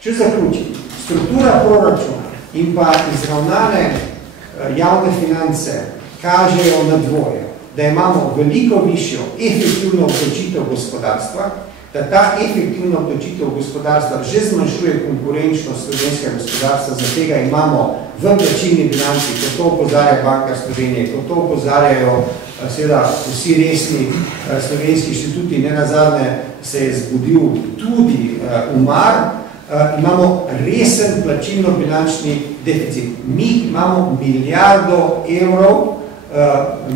Če zaključim, struktura proračuna in pa izravnane javne finance kažejo na dvoje, da imamo veliko višjo efektivno obdavčitev gospodarstva, da ta efektivna obdavčitev gospodarstva že zmanjšuje konkurenčnost slovenskega gospodarstva, zato imamo v plačilni bilanci, kot to opozarja Banka Slovenije, kot to opozarjajo seveda vsi resni slovenski inštituti, nenazadnje se je zbudil tudi UMAR, imamo resen plačilno-bilančni deficit. Mi imamo milijardo evrov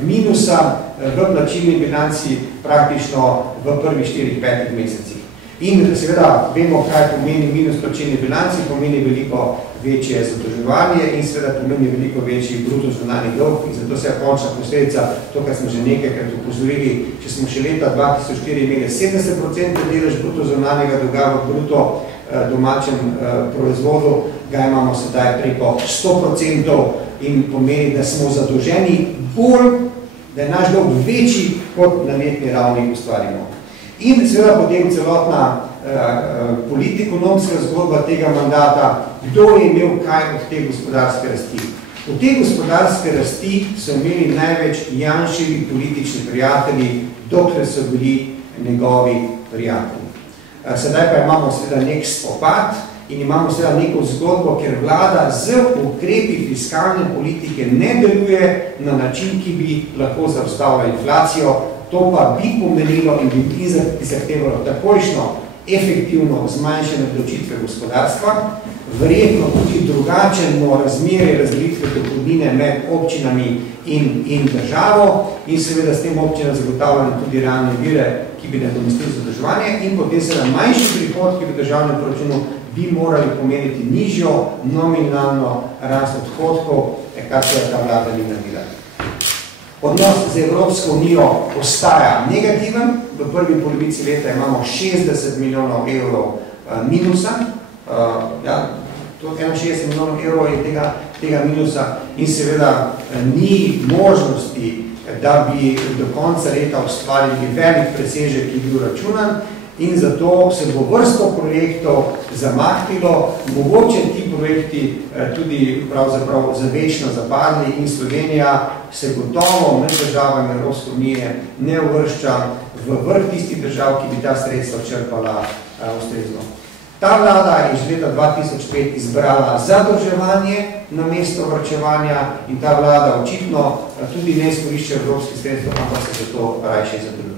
minusa v plačilni bilanci praktično v prvih 4-5 mesecih. In seveda vemo, kaj pomeni minus plačilni bilanci, pomeni veliko večje zadolževanje in seveda pomeni veliko večji bruto zunanji dolg in zato se je končna posledica, to, kar smo že nekajkrat upozorili, če smo še leta 2004 imeli 70% delež bruto zunanjega dolga v bruto domačem proizvodu, ga imamo sedaj preko 100% in pomeni, da smo zadolženi bolj, da je naš dolg večji, kot na letni ravni ustvarimo. In seveda potem celotna politikonomska zgodba tega mandata, kdo je imel kaj od te gospodarske rasti. Od te gospodarske rasti so imeli največ Janševi politični prijatelji, dokler so bili njegovi prijatelji. Sedaj pa imamo seveda nek spopad in imamo seveda neko zgodbo, ker vlada z ukrepi fiskalne politike ne deluje na način, ki bi lahko zaustavila inflacijo, to pa bi pomenilo in bi zahtevalo takojšno efektivno zmanjšanje obdavčitve gospodarstva, verjetno tudi drugačeno razmerje razdelitve dohodnine med občinami in državo in seveda s tem občinam zagotavljanje tudi realne vire, ki bi nadomestili zadolževanje in potem seveda manjši prihodki v državnem proračunu bi morali pomeniti nižjo nominalno rast odhodkov, kar se ta vlada ni naredila. Odnos z Evropsko unijo ostaja negativen. V prvi polovici leta imamo 60 milijonov evrov minusa. 61 milijonov evrov je tega minusa in seveda ni možnosti, da bi do konca leta ustvarili velik presežek, ki je bil računan in zato se bo vrsto projektov zamahnilo, mogoče ti projekti tudi pravzaprav zavečno zapadli in Slovenija se gotovo med državami Evropske unije ne uvršča v vrh tistih držav, ki bi ta sredstva črpala ustrezno. Ta vlada je že leta 2005 izbrala zadolževanje namesto varčevanja in ta vlada očitno tudi ne izkorišča evropskih sredstev, ampak se za to rajše zadolžuje.